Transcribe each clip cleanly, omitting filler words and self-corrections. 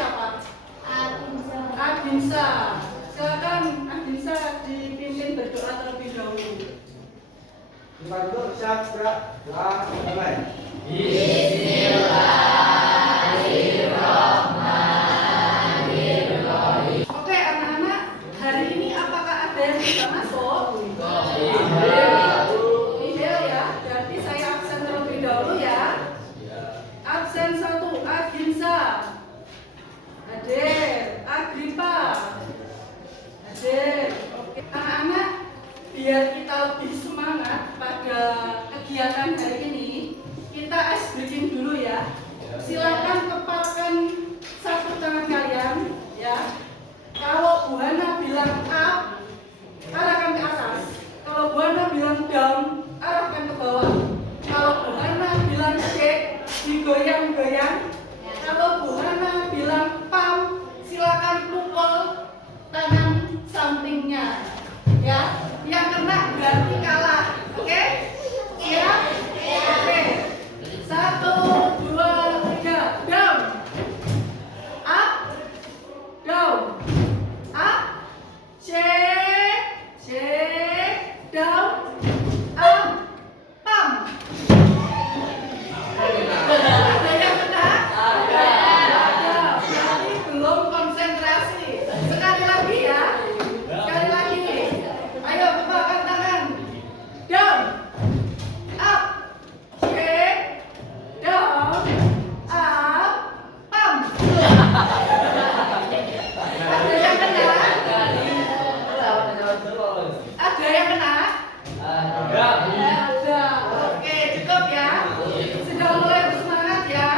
siapa? Adinsa. Silakan Adinsa dipimpin berdoa terlebih dahulu. Buka dulu, siap, gerak. Mulai. Bismillahirrahmanirrahim. Oke anak-anak, hari ini apakah ada yang bisa masuk? Iya ya, jadi saya absen terlebih dahulu ya. Absen 1, Adinsa. Hadir. Agripa. Hadir. Oke anak-anak, biar kita lebih semangat pada kegiatan hari ini, kita ice breaking dulu ya. Silakan kepalkan satu tangan kalian ya. Kalau Bu Hana bilang up, arahkan ke atas. Kalau Bu Hana bilang down, arahkan ke bawah. Kalau Bu Hana bilang shake, digoyang-goyang. Kalau Bu Hana bilang pump, silakan pukul tangan sampingnya. Ya, yang kena berarti kalah. Oke? Siap? Oke. 1, 2, 3, down. Up, down. Up, shake, down, up, pump. Ada yang kena? Ada. Berarti belum konsentrasi. Sekali lagi ya. Sekali lagi. Ayo kepalkan tangan. Down, up, shake, down, up, pump. Ada yang kena? Ada yang kena? Ada. Oke, cukup ya. Sudah mulai bersemangat ya.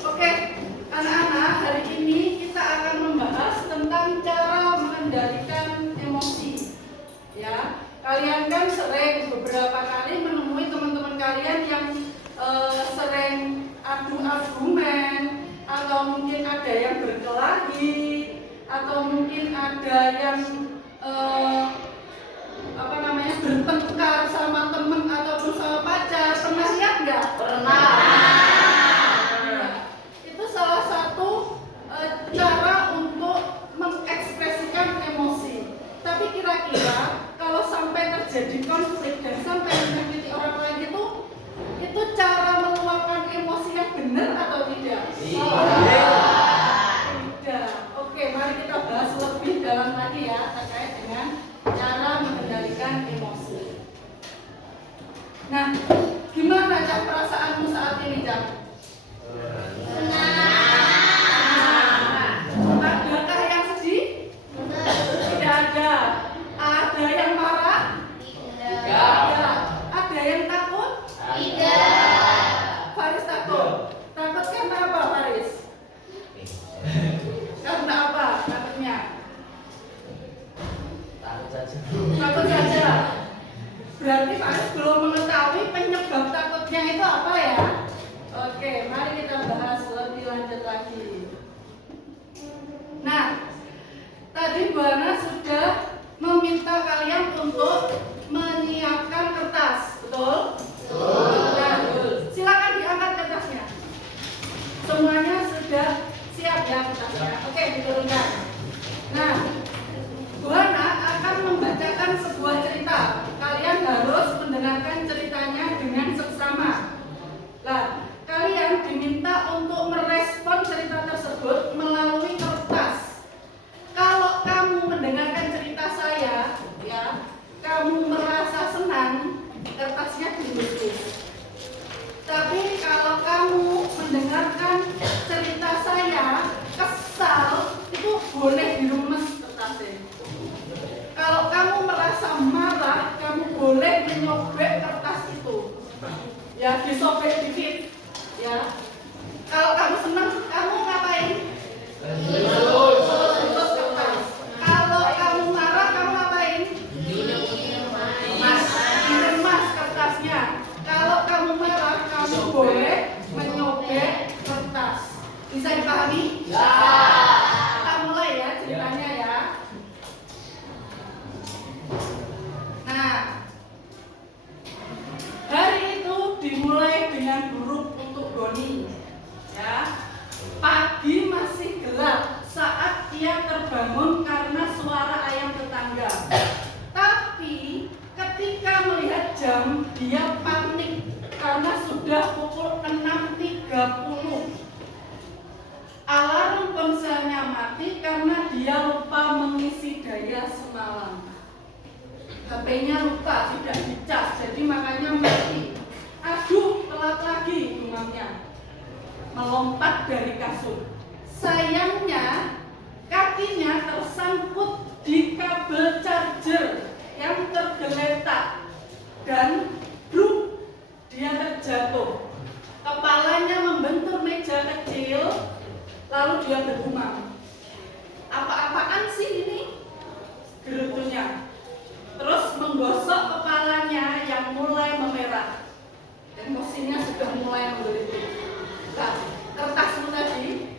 Oke, anak-anak, hari ini kita akan membahas tentang cara mengendalikan emosi. Ya, kalian kan sering beberapa kali menemui teman-teman kalian yang sering adu argumen, atau mungkin ada yang berkelahi, atau mungkin ada yang bertengkar sama teman ataupun sama pacar. Pernah lihat nggak? Pernah. Itu salah satu cara untuk mengekspresikan emosi. Tapi kira-kira kalau sampai terjadi konflik dan sampai menyakiti orang lain itu cara meluapkan emosi yang benar atau tidak? Tidak. Oke, mari kita bahas lebih dalam lagi ya terkait dengan cara mengendalikan emosi. Nah, gimana Cak perasaanmu saat ini, Cak? Adakah yang sedih? Tidak ada. Ada yang marah? Tidak ada. Ada yang takut? Tidak. Faris takut? Takut karena apa, Faris? Karena apa takutnya? Takut saja. Berarti Faris belum mengetahui penyebab takutnya itu apa ya? Oke, mari kita bahas lebih lanjut lagi. Nah, tadi Bu Hana sudah meminta kalian untuk menyiapkan kertas, betul? Nah, silakan diangkat kertasnya. Semuanya sudah siap ya kertasnya. Oke, diturunkan. Nah, Bu Hana akan membacakan sebuah cerita. Kalian harus mendengarkan ceritanya dengan seksama. Nah, kalian diminta untuk merespon cerita tersebut melalui kertas. Kalau kamu mendengarkan cerita saya, ya, kamu merasa senang, kertasnya ditulis. Tapi kalau kamu mendengarkan cerita saya kesal, itu boleh diremes kertasnya. Kalau kamu merasa marah, kamu boleh menyobek kertas itu. Ya, disobek dikit. Ya. Kalau kamu senang, kamu ngapain? Tutup kertas. Kalau kamu marah, kamu ngapain? Diremas kertasnya. Kalau kamu marah, kamu boleh menyobek kertas. Bisa dipahami? Ya. Kita mulai ya ceritanya ya. Nah, hari itu dimulai dengan huruf untuk Goni. Ya, pagi masih gelap saat ia terbangun karena suara ayam tetangga. Tapi ketika melihat jam, dia panik karena sudah pukul 6.30. Alarm ponselnya mati karena dia lupa mengisi daya semalam. HP-nya lupa, tidak dicas, jadi makanya mati. Aduh, telat lagi gumamnya. Melompat dari kasur. Sayangnya, kakinya tersangkut di kabel charger yang tergeletak dan bruk, dia terjatuh. Kepalanya membentur meja kecil, lalu dia bergumam. Apa-apaan sih ini? Gerutunya. Terus menggosok kepalanya yang mulai memerah. Emosinya sudah mulai menggelitik. Nah, kertasmu tadi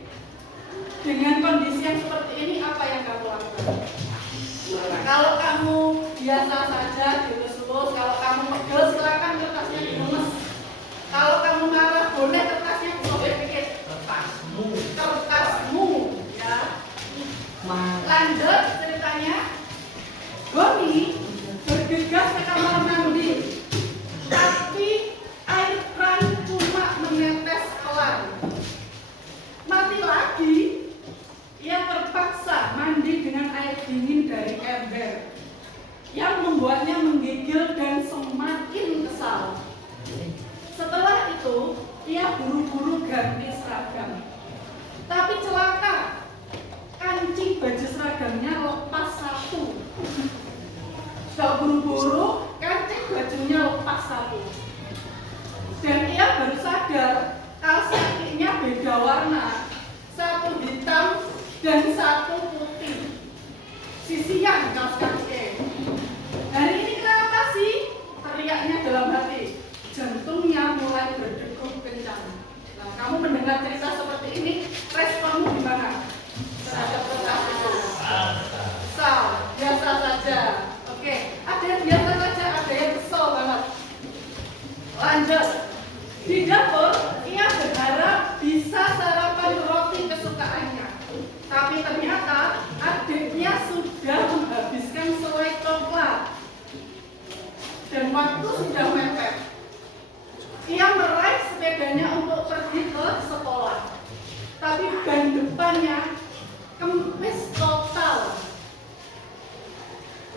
dengan kondisi yang seperti ini apa yang kamu lakukan? Kalau kamu biasa saja dilus-lus, kalau kamu pegel silakan kertasnya dilemes. Kalau kamu marah boleh kertasnya disobek dikit. Kertasmu, ya. Lanjut ceritanya. Goni bergegas ke kamar mandi, tapi air kran cuma menetes kelar. Mati lagi, ia terpaksa mandi dengan air dingin dari ember yang membuatnya menggigil dan semakin kesal. Setelah itu, ia buru-buru ganti seragam. Tapi celaka, kancing baju seragamnya lepas satu. Sudah buru-buru, kancing bajunya lepas satu. Dan ia baru sadar kaos kakinya beda warna, satu hitam dan satu putih. Sisian kaos kaki. Hari ini kenapa sih? Teriaknya dalam hati. Jantungnya mulai berdegup kencang. Nah, kamu mendengar cerita seperti ini, responmu gimana terhadap kertas itu? Kesal, biasa saja. Oke, ada yang biasa saja, ada yang kesal banget. Lanjut. Di dapur, ia berharap bisa sarapan roti kesukaannya. Tapi ternyata adiknya sudah menghabiskan selai coklat. Dan waktu sudah mepet. Ia meraih sepedanya untuk pergi ke sekolah. Tapi ban depannya kempes total.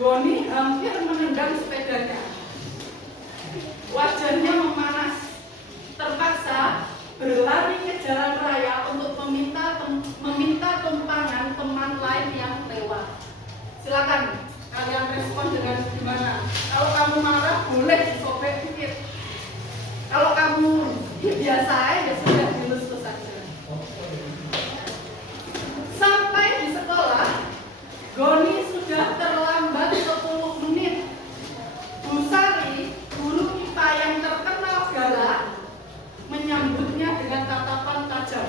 Goni hampir menendang sepedanya. Wajahnya memanas. Terpaksa berlari ke jalan raya untuk meminta tumpangan teman lain yang lewat. Silakan kalian respon dengan gimana? Kalau kamu marah boleh disobek dikit. Kalau kamu biasa aja sudah dilus-lus saja. Sampai di sekolah, Goni sudah terlambat 10 menit. Bu Sari, guru IPA yang terkenal galak, menyambutnya dengan tatapan tajam.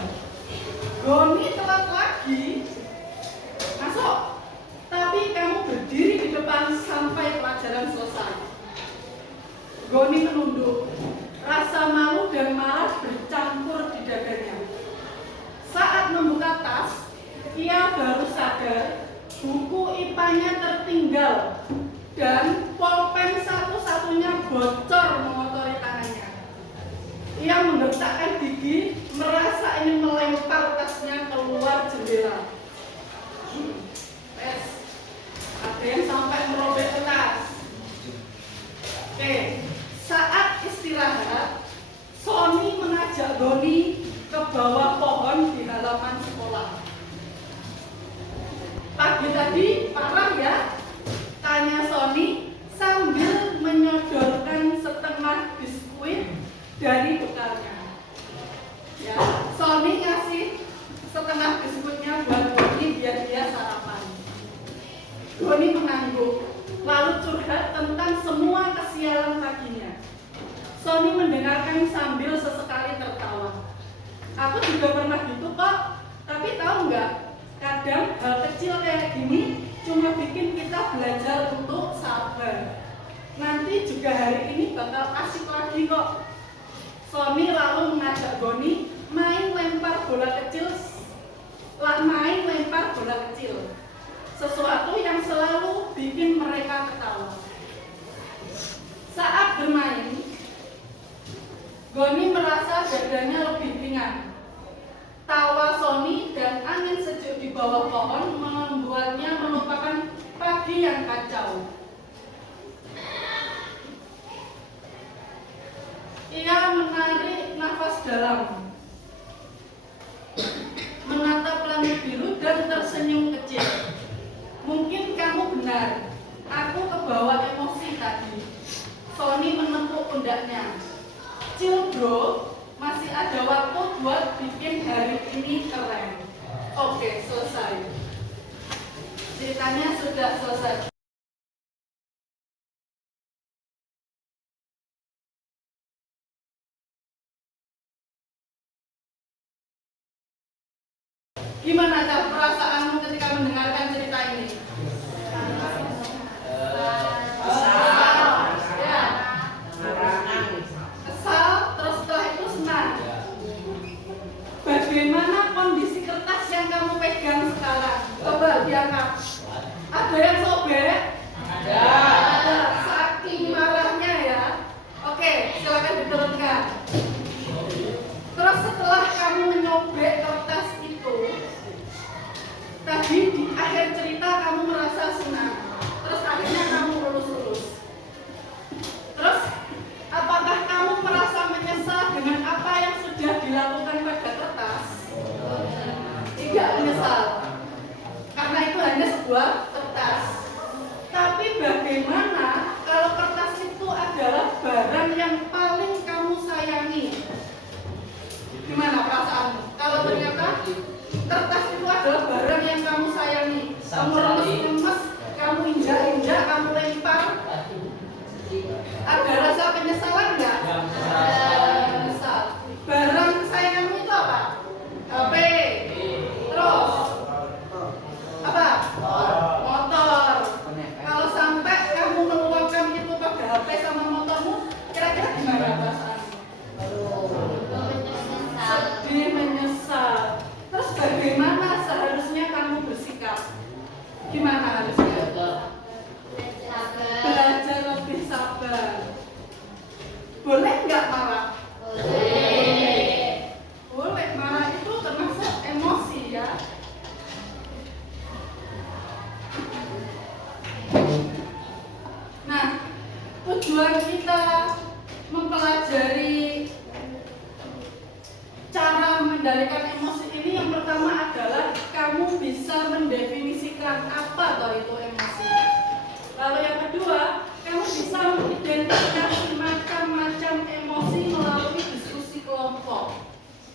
Goni telat lagi. Masuk. Tapi kamu berdiri di depan sampai pelajaran selesai. Goni menunduk. Rasa malu dan marah bercampur di dadanya. Saat membuka tas, ia baru sadar buku IPA-nya tertinggal dan pulpen satu-satunya bocor mengotori tangannya. Ia menggetakkan gigi, merasa ingin melempar tasnya keluar jendela. Ada yang sampai merobek ke tas. Oke, saat istirahat, Sony mengajak Goni ke bawah pohon di halaman sekolah. Pagi tadi parah ya? Tanya Sony sambil menyodorkan setengah biskuit dari bekalnya. Ya, Sony ngasih setengah biskuitnya buat Goni biar dia sarapan. Goni mengangguk, lalu curhat tentang semua kesialan paginya. Sony mendengarkan sambil sesekali tertawa. Aku juga pernah gitu kok, tapi tahu nggak? Kadang hal kecil kayak gini cuma bikin kita belajar untuk sabar. Nanti juga hari ini bakal asik lagi kok. Sony lalu mengajak Goni main lempar bola kecil, sesuatu yang selalu bikin mereka ketawa. Saat bermain, Goni merasa dadanya lebih ringan. Tawa Sony dan angin sejuk di bawah pohon membuatnya melupakan pagi yang kacau. Ia menarik nafas dalam, menatap langit biru dan tersenyum kecil. Mungkin kamu benar, aku kebawa emosi tadi. Sony menepuk pundaknya. Chill bro, masih ada waktu buat bikin hari ini keren. Oke, selesai. Ceritanya sudah selesai. Gimana perasaanmu ketika mendengarkan cerita ini? Kesal, terus setelah itu senang. Bagaimana kondisi kertas yang kamu pegang sekarang? Coba diangkat. Ada yang sobek? Ada. Saking marahnya ya. Oke, silakan diturunkan. Terus setelah kamu menyobek kertas itu, tadi di akhir cerita kamu merasa senang. Terus akhirnya kamu lulus. Terus apakah kamu merasa menyesal dengan apa yang sudah dilakukan pada kertas? Tidak menyesal, karena itu hanya sebuah kertas. Tapi bagaimana kalau kertas itu adalah barang yang paling kamu sayangi? Gimana perasaanmu? Kalau ternyata kertas itu adalah barang yang kamu sayangi, kamu remes-remes, kamu injak-injak, kamu lempar, ada rasa penyesalan nggak? Menyesal. Barang kesayanganmu itu apa? HP. Terus apa? Motor. Kalau sampai kamu meluapkan itu pada HP sama motormu, kira-kira gimana perasaanmu? Sedih, menyesal. Terus bagaimana seharusnya kamu bersikap? Gimana harusnya? Belajar lebih sabar. Boleh nggak marah? Boleh. Marah itu termasuk emosi ya. Nah, tujuan kita mempelajari cara mengendalikan emosi ini yang pertama adalah kamu bisa mendefinisikan apa toh itu emosi. Lalu yang kedua, kamu bisa mengidentifikasi macam-macam emosi melalui diskusi kelompok.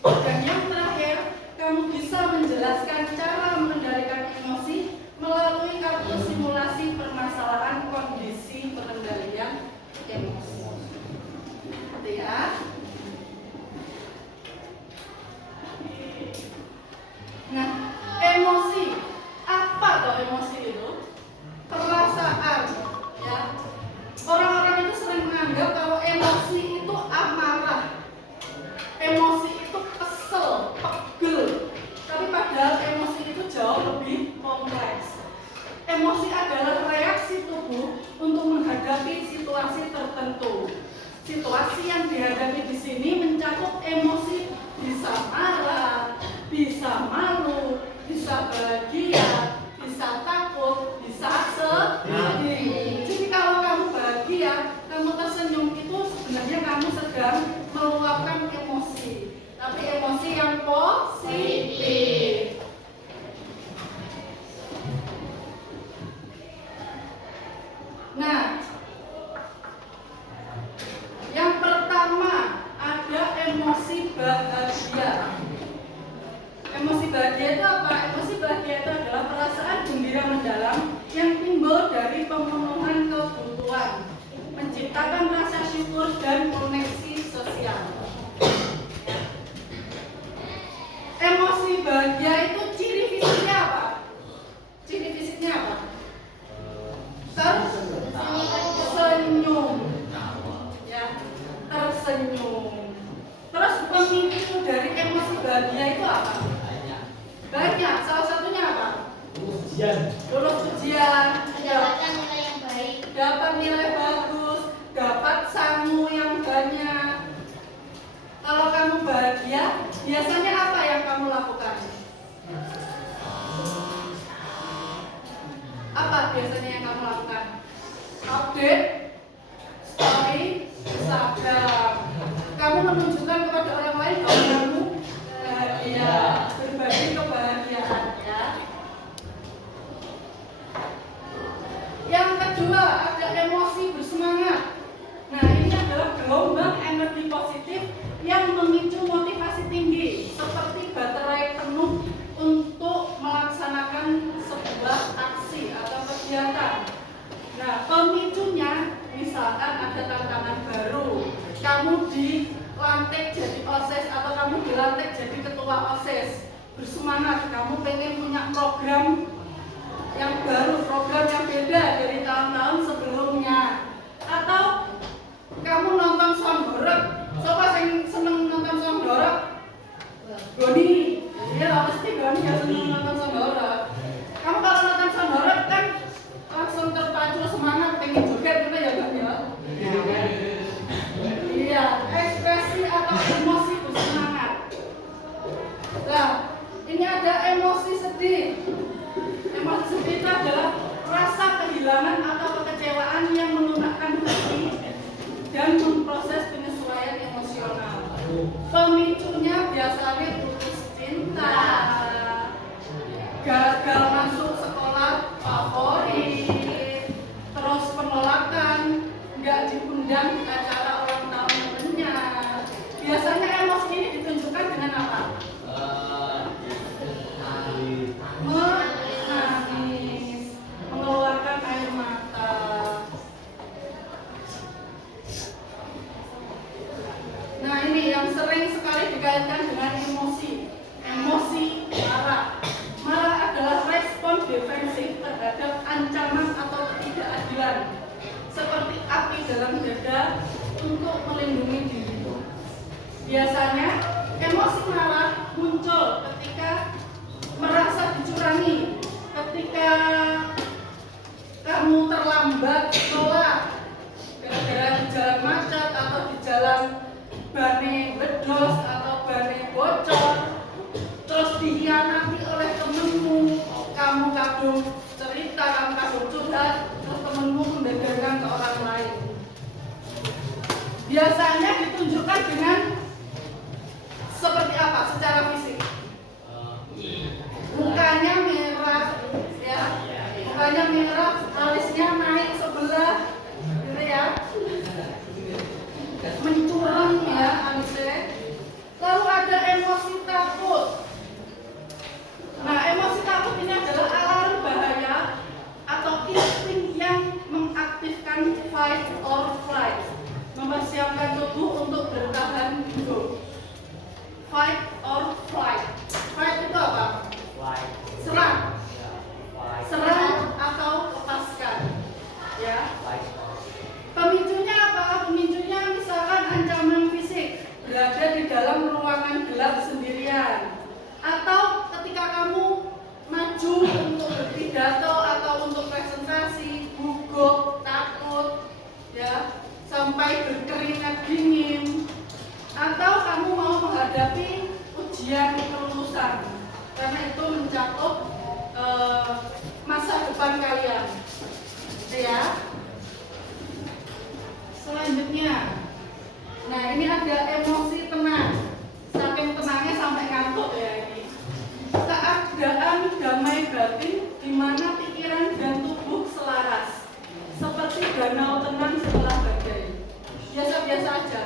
Dan yang terakhir, kamu bisa menjelaskan cara mengendalikan emosi melalui kartu simulasi permasalahan kondisi pengendalian emosi. Gitu ya. Nah, emosi. Apa toh emosi itu? Perasaan, ya. Orang-orang itu sering menganggap kalau emosi itu amarah, emosi itu kesel, pegel. Tapi padahal emosi itu jauh lebih kompleks. Emosi adalah reaksi tubuh untuk menghadapi situasi tertentu. Situasi yang dihadapi di sini mencakup emosi bisa marah, bisa malu, bisa bahagia, bisa takut, bisa sedih. Jadi kalau kamu bahagia, kamu tersenyum, itu sebenarnya kamu sedang meluapkan emosi, tapi emosi yang positif. Nah, yang pertama ada emosi bahagia. Emosi bahagia itu apa? Emosi bahagia itu adalah perasaan gembira mendalam yang timbul dari pemenuhan kebutuhan, menciptakan rasa syukur dan koneksi sosial. Emosi bahagia itu ciri fisiknya apa? Ciri fisiknya apa? Tersenyum, ya, tersenyum. Pemicu dari emosi bahagia itu apa? Banyak. Salah satunya apa? Lulus ujian, Mendapatkan nilai yang baik. dapat nilai bagus, dapat sangu yang banyak. Kalau kamu bahagia, biasanya apa yang kamu lakukan? Apa biasanya yang kamu lakukan? Update story Instagram. Kamu menunjukkan kepada orang lain bahwa kamu bahagia, berbagi kebahagiaan ya. Yang kedua ada emosi bersemangat. Nah ini adalah gelombang energi positif yang memicu motivasi tinggi seperti baterai penuh untuk melaksanakan sebuah aksi atau kegiatan. Nah pemicunya misalkan ada tantangan baru, kamu dilantik jadi OSIS atau kamu dilantik jadi ketua OSIS, bersemangat, kamu pengen punya program yang baru, program yang beda dari tahun-tahun sebelumnya. Atau kamu nonton Sondorok, siapa yang seneng nonton Sondorok? Goni, iya pasti Goni yang seneng nonton Sondorok. Kamu kalau nonton Sondorok kan langsung terpacu semangat, pengen joget gitu ya Bang ya? Iya, ekspresi atau emosi bersemangat. Nah, ini ada emosi sedih. Emosi sedih itu adalah rasa kehilangan atau kekecewaan yang melunakkan hati dan memproses penyesuaian emosional. Pemicunya biasanya putus cinta, gagal masuk sekolah favorit, terus penolakan, nggak diundang di acara ulang tahun temennya. Biasanya emosi ini ditunjukkan dengan apa? Menangis, mengeluarkan air mata. Nah ini yang sering sekali dikaitkan dengan emosi marah. Marah adalah respon defensif terhadap ancaman atau ketidakadilan, seperti api dalam dada untuk melindungi diri. Biasanya emosi marah muncul ketika merasa dicurangi, ketika kamu terlambat sekolah gara-gara di jalan macet atau di jalan bane bedos atau bane bocor, terus dihianati oleh temenmu, kamu kadung cerita, kamu kadung curhat, terus temenmu membeberkan ke orang lain. Biasanya ditunjukkan dengan seperti apa secara fisik? Mukanya merah, ya, mukanya merah, alisnya naik sebelah, gitu ya, mencurang ya alisnya. Lalu ada emosi takut. Nah, emosi takut ini adalah alarm bahaya atau insting yang mengaktifkan fight or flight, mempersiapkan tubuh untuk bertahan hidup. Fight or flight. Fight itu apa? Serang. Serang atau lepaskan. Ya. Pemicunya apa? Pemicunya misalkan ancaman fisik, berada di dalam ruangan gelap sendirian, atau ketika kamu maju untuk berpidato atau untuk presentasi, gugup, takut, ya, sampai berkeringat dingin, atau kamu mau menghadapi ujian kelulusan karena itu mencakup masa depan kalian, ya. Selanjutnya, nah ini ada emosi tenang, saking tenangnya sampai ngantuk ya ini. Keadaan damai batin di mana pikiran dan tubuh selaras, seperti danau tenang setelah badai. Biasa-biasa aja.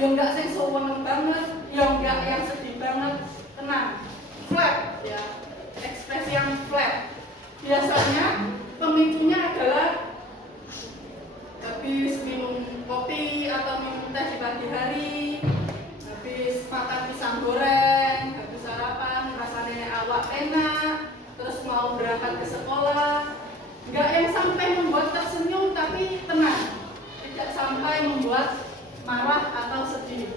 Yang enggak sing seneng banget, yang enggak yang sedih banget, tenang, flat ya, ekspresi yang flat. Biasanya pemicunya adalah habis minum kopi atau minum teh di pagi hari, habis makan pisang goreng, habis sarapan, rasanya awak enak, terus mau berangkat ke sekolah, enggak yang sampai membuat tersenyum tapi tenang, tidak sampai membuat marah atau sedih.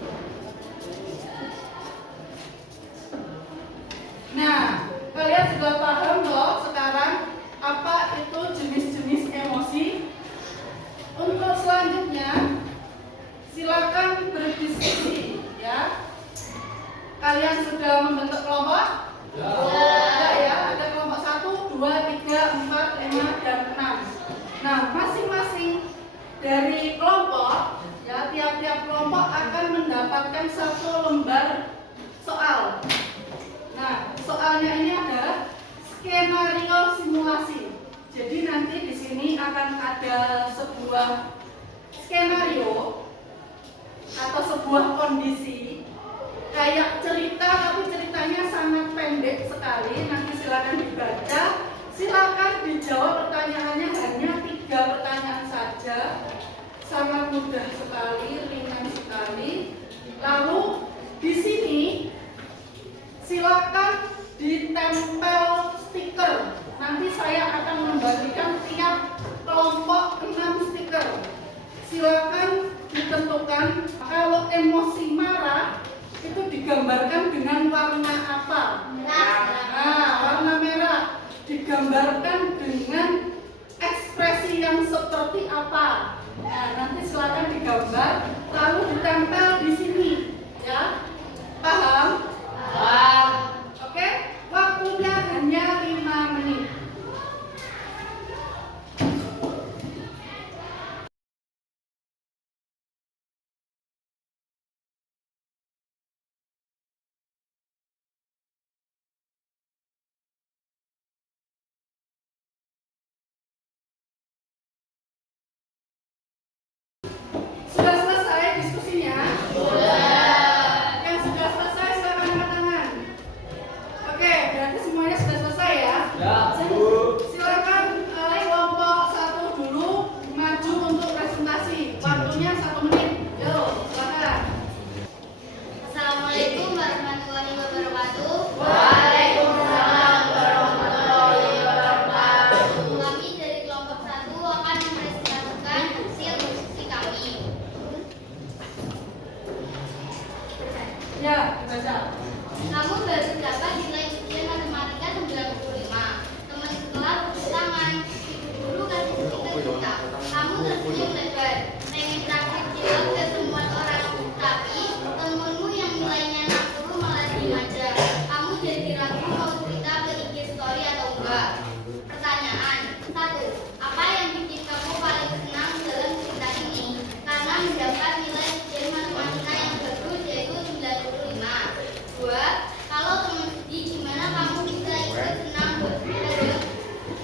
Kalian sudah membentuk kelompok? Ada ya, ada kelompok 1, 2, 3, 4, 5, dan 6. Nah, masing-masing dari kelompok, ya tiap-tiap kelompok akan mendapatkan 1 lembar soal. Nah, soalnya ini adalah skenario simulasi. Jadi nanti di sini akan ada sebuah skenario atau sebuah kondisi kayak cerita, tapi ceritanya sangat pendek sekali. Nanti silakan dibaca, silakan dijawab pertanyaannya, hanya 3 pertanyaan saja, sangat mudah sekali, ringan sekali. Lalu di sini silakan ditempel stiker. Nanti saya akan membagikan tiap kelompok 6 stiker. Silakan ditentukan kalau emosi marah itu digambarkan dengan warna apa. Nah, warna merah digambarkan dengan ekspresi yang seperti apa. Nah, nanti silakan digambar lalu ditempel di sini, ya. Paham? Paham. Oke, waktunya hanya 5 menit. Sudah selesai diskusinya? Sudah. Yang sudah selesai silakan angkat tangan. Oke, berarti semuanya sudah selesai ya? Ya, Bu. Silakan kelompok 1 dulu maju untuk presentasi. Waktunya 1 menit. Yuk, silakan. Assalamualaikum warahmatullahi wabarakatuh. Waalaikumsalam warahmatullahi wabarakatuh. Kami dari kelompok 1 akan mempresentasikan hasil diskusi kami. Ya, dibaca. Kamu baru dapat nilai ujian matematika 95. Teman sekolah tepuk tangan. Guru kasih stiker kita. Kamu tersenyum lebar. Pengen praktek jawab ke semua orang. Tapi temenmu yang nilainya 60 malah diem aja. Kamu jadi ragu mau cerita ke IG story atau enggak? Pertanyaan 1. Apa yang bikin kamu paling senang dalam cerita ini? Karena mendapat nilai ujian matematika yang bagus yaitu 95. 2. Kalau teman sedih gimana kamu bisa ikut senang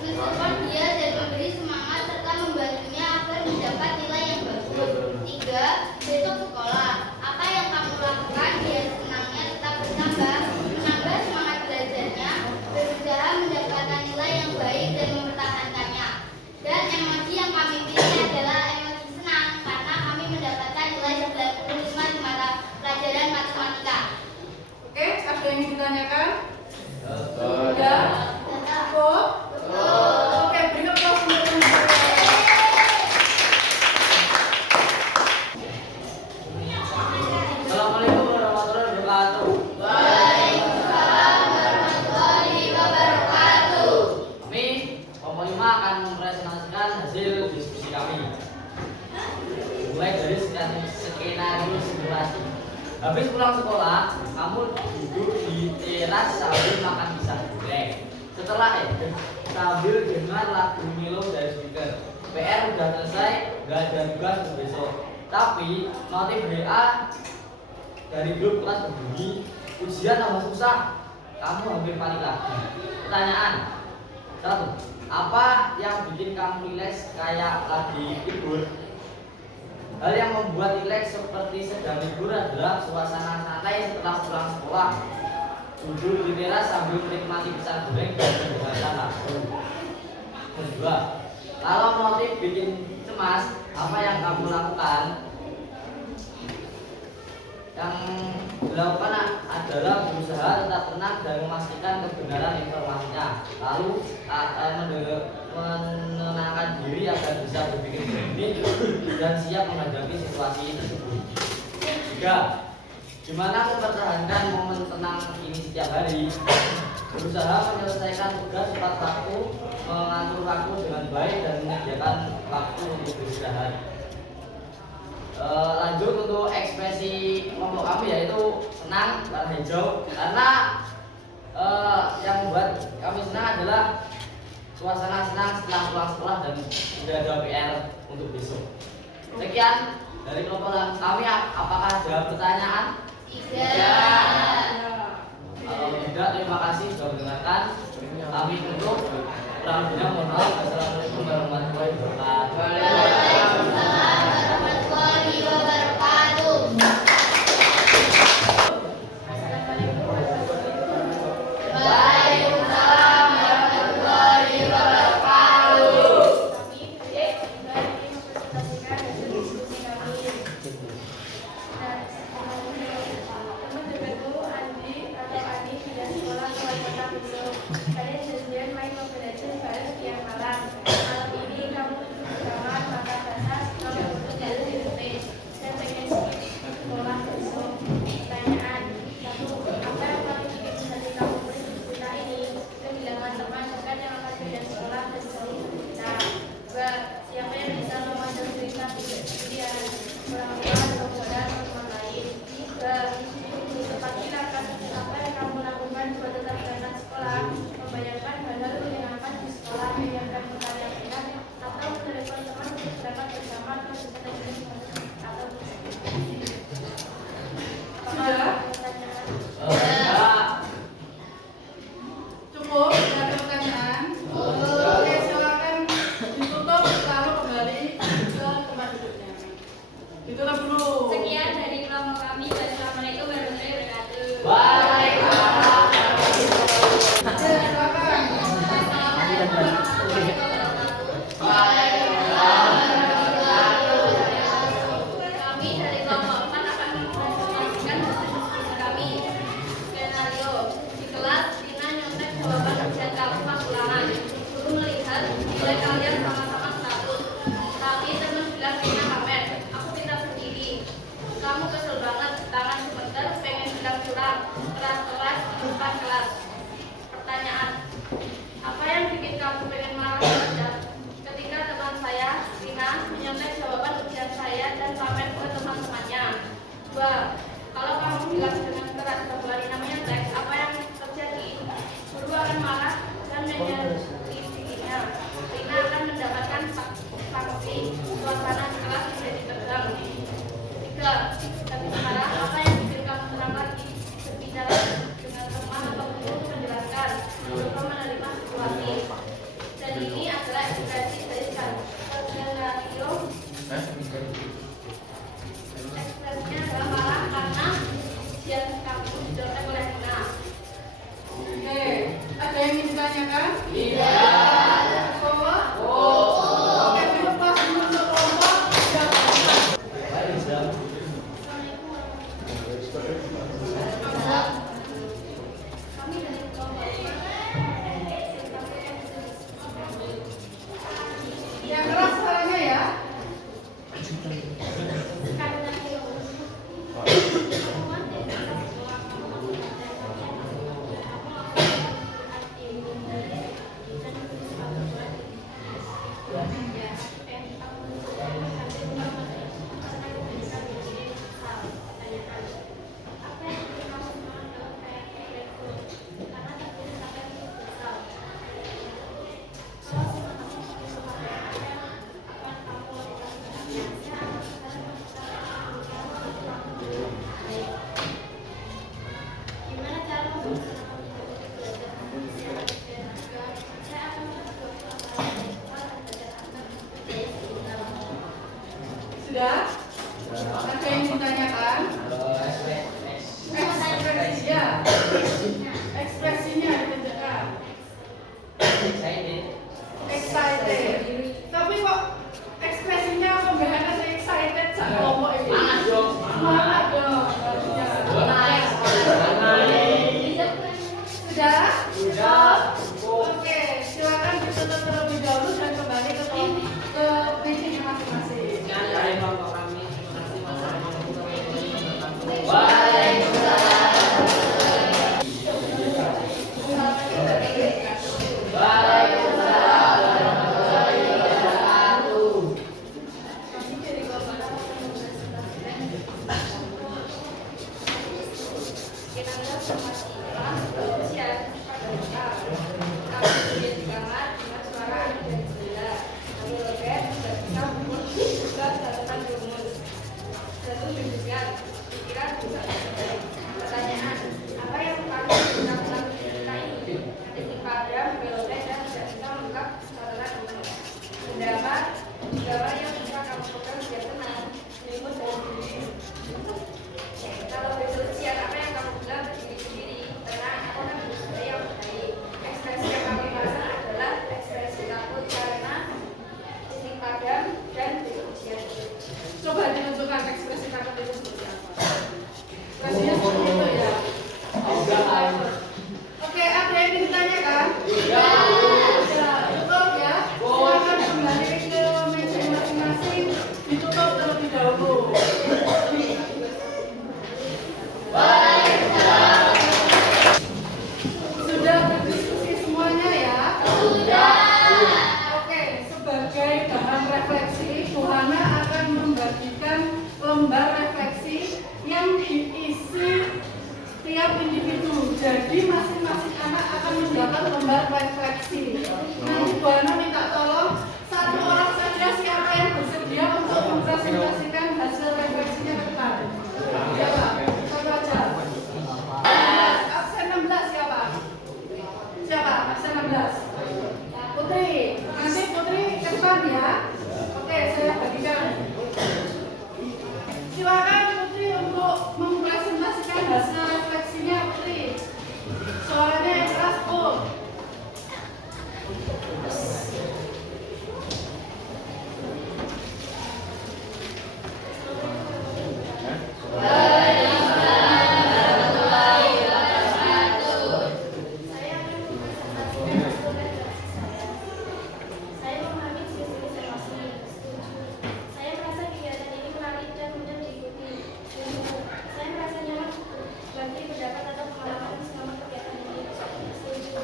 mensupport dia dan memberi semangat serta membantunya agar mendapat nilai yang bagus. 3. Besok sekolah. Apa yang kamu lakukan biar senangnya tetap bertambah, menambah semangat belajarnya, berusaha mendapatkan nilai yang baik dan mempertahankannya. Dan emoji yang kami pilih adalah emoji senang karena kami mendapatkan nilai 95 di mata pelajaran matematika. Oke, ada yang ingin ditanyakan? Betul. Ya. Cukup? Oke, beri aplaus untuk teman-teman. Assalamualaikum warahmatullahi wabarakatuh. Waalaikumsalam warahmatullahi wabarakatuh. Kami kelompok 5 akan mempresentasikan hasil diskusi kami. Mulai dari skenario simulasi. Habis pulang sekolah, kamu duduk di teras sambil makan pisang goreng. Setelah itu, sambil dengar lagu Milo dari speaker. PR udah selesai, gak ada tugas untuk besok. Tapi notif WA dari grup kelas berbunyi, ujian tambah susah. Kamu hampir panik lagi. Pertanyaan 1. Apa yang bikin kamu rileks kayak lagi libur? Hal yang membuat rileks seperti sedang libur adalah suasana santai setelah pulang sekolah. Duduk di teras sambil menikmati pisang goreng dan mendengarkan lagu. Kedua, kalau notif bikin cemas, apa yang kamu lakukan? Yang dilakukan adalah berusaha tetap tenang dan memastikan kebenaran informasinya. Lalu menenangkan diri agar bisa berpikir jernih dan siap menghadapi situasi tersebut. 3. Gimana mempertahankan momen tenang ini setiap hari? Berusaha menyelesaikan tugas tepat waktu, mengatur waktu dengan baik dan menyediakan waktu untuk beristirahat. Lanjut untuk ekspresi kelompok kami yaitu senang warna hijau karena yang membuat kami senang adalah suasana senang setelah pulang sekolah dan tidak ada PR untuk besok. Sekian dari kelompok kami. Apakah ada pertanyaan? Tidak. Kalau tidak, terima kasih sudah mendengarkan. Kami tutup. Kurang lebihnya mohon maaf. Wassalamualaikum warahmatullahi wabarakatuh. Waalaikumsalam warahmatullahi wabarakatuh. Waalaikumsalam warahmatullahi wabarakatuh. Kami ingin mempresentasikan hasil diskusi kami. Teman-temanku Andi atau Ani pindah sekolah ke luar kota besok. Kalian janjian main Mobile Legends bareng setiap malam. Malam ini kamu duduk bersama makan basah, kamu duduk jalan di rumah. Saya pengen skip sekolah besok. Pertanyaan satu, apa yang paling bikin hati kamu bersuka cita ini? Kehilangan teman dekat yang akan pindah sekolah dan selalu bercerita. Dua, siapa yang bisa memandang cerita kemudian orang tua, saudara, atau teman lain. Tiga, sepakirakan apa yang kamu lakukan buat tetap berangkat sekolah. Membayangkan hal-hal menyenangkan di sekolah, menyiapkan pertanyaan atau menelepon teman untuk berangkat bersama atau sesuatu atau apakah ada pertanyaan? Cukup dengan pertanyaan. Oke, silakan ditutup lalu kembali ke tempat duduknya. Ditutup dulu. Sekian dari kelompok kami. Wassalamualaikum warahmatullahi wabarakatuh. Waalaikumsalam. Oke, silakan. Kami dari kelompok 4 akan mempresentasikan hasil diskusi kami. Skenario di kelas, Rina nyontek jawaban ujian kamu pas ulangan. Guru melihat nilai kalian sama-sama 100. Tapi teman bilang Rina pamer. Aku pintar sendiri. Kamu kesel banget, tangan sebentar, pengen bilang curang. Keras-keras, depan kelas. Pertanyaan, apa yang bikin kamu pengen marah saja? Ketika teman saya, Rina, menyontek jawaban ujian saya dan pamer ke teman-temannya. 2. Kalau kamu bilang dengan keras bahwa Rina menyontek, apa yang terjadi? Guru akan marah dan menyelisihinya. Rina akan mendapatkan sanksi. Suasana di kelas menjadi tegang. 3. Tapi sekarang, apa yang bikin kamu tenang lagi? Berbicara dengan teman atau guru menjelaskan, mencoba menerima situasi. Dan ini adalah ekspresi dari skenario. Ekspresinya adalah marah bikin Anda somasi. Ujian pada kita. Kami berdiri di kamar dengan suara aneh dan jelas. Kami logat tidak bisa membuat juga catatan rumus. Tentu demikian, pikiran bisa terjadi. Pertanyaan, apa yang paling bisa melakukan kita ini? Titik pada logat dan tidak bisa mengungkap catatan rumus. Pendapat, gambar yang bisa kamu pegang biar tenang, selimut dan diri. Kalau besok ujian, apa yang kamu bilang berdiri sendiri? Tenang, aku akan berusaha yang baik. Ekspresi yang kami pasang adalah ekspresi takut karena titik padam dan besok ujian. Coba ditunjukkan ekspresi takut itu seperti apa. Ekspresinya seperti itu ya. Oke, ada yang ingin ditanyakan? Iya. Ya, cukup ya. Silakan kembali ke meja masing-masing. Ditutup terlebih dahulu. Sudah berdiskusi semuanya ya? Sudah. Oke, sebagai bahan refleksi, Bu Hana akan membagikan lembar refleksi yang diisi tiap individu. Jadi masing-masing anak akan mendapat lembar refleksi. Nanti Bu Hana minta tolong satu orang saja siapa yang bersedia untuk mempresentasikan hasil refleksinya ke depan. Siapa? Satu aja. Absen 16 siapa? Siapa? Absen 16. Putri, nanti Putri ke depan ya. Oke, saya bagikan. Silakan Putri untuk mempresentasikan hasil refleksinya, Putri. Suaranya yang keras, Bu. Saya akan mempresentasikan hasil refleksi saya. Saya memahami jenis-jenis emosi. Setuju. Saya merasa kegiatan ini menarik dan mudah diikuti. Setuju. Saya merasa nyaman berbagi pendapat atau pengalaman selama kegiatan ini. Setuju.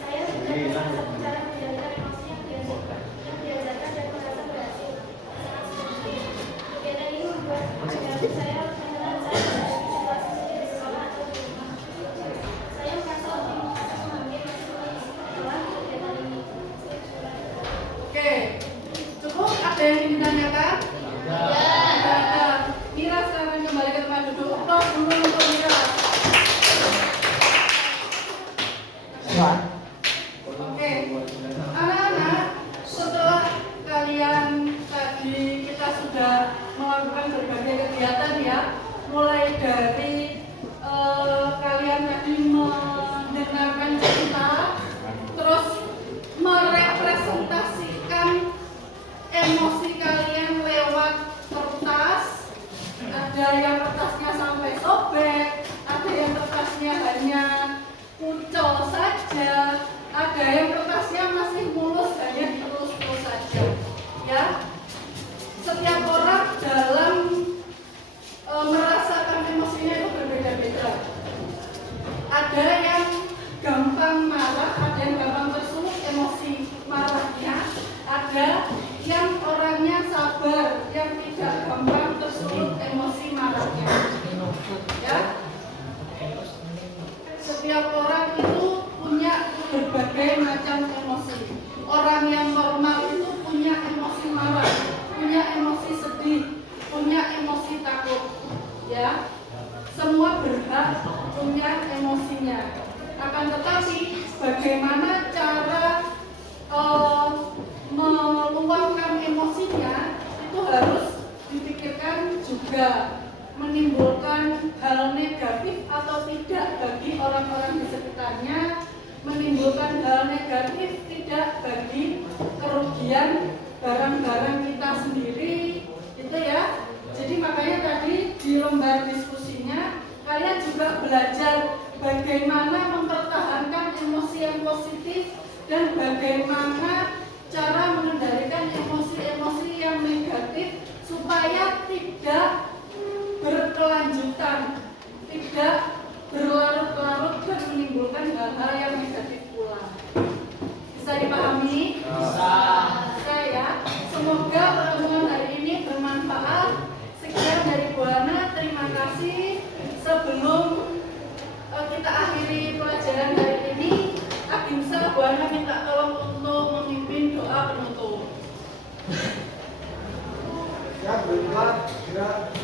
Saya juga merasa satu cara mengendalikan emosi yang diajarkan dan merasa berhasil. Sangat setuju. Kegiatan ini membuat saya mengenal saya dari situasi saya di sekolah atau di rumah. Saya merasa lebih memahami resiko dalam kegiatan ini. Oke, cukup? Ada yang ingin ditanyakan? Tidak ada. Mira sekarang kembali ke tempat duduk. Aplaus dulu untuk Mira. Oke, anak-anak, setelah kalian tadi kita sudah melakukan berbagai kegiatan ya, mulai dari kalian tadi mendengarkan cerita, terus merepresentasikan emosi kalian lewat kertas. Ada yang kertasnya sampai sobek, ada yang kertasnya hanya kucel saja, ada yang kertasnya masih mulus, hanya dilus-lus saja. Ya, setiap orang dalam merasakan emosinya itu berbeda-beda. Ada yang gampang marah, ada yang gampang tersulut emosi marahnya, ada yang orangnya sabar, yang tidak gampang tersulut emosi marahnya. Ya, setiap orang itu punya berbagai macam emosi. Orang yang normal itu punya emosi marah, punya emosi sedih, punya emosi takut. Ya, semua berhak punya emosinya. Akan tetapi bagaimana cara meluangkan emosinya itu harus dipikirkan juga, menimbulkan hal negatif atau tidak bagi orang-orang di sekitarnya, menimbulkan hal negatif tidak bagi kerugian barang-barang kita sendiri, gitu ya. Jadi makanya tadi di lembar diskusinya kalian juga belajar bagaimana mempertahankan emosi yang positif dan bagaimana cara mengendalikan emosi-emosi yang negatif supaya tidak berkelanjutan, tidak berlarut-larut dan menimbulkan hal-hal yang negatif pula. Bisa dipahami? Bisa. Ya. Semoga pertemuan hari ini bermanfaat. Sekian dari Bu Hana, terima kasih. Sebelum berempat, gerak.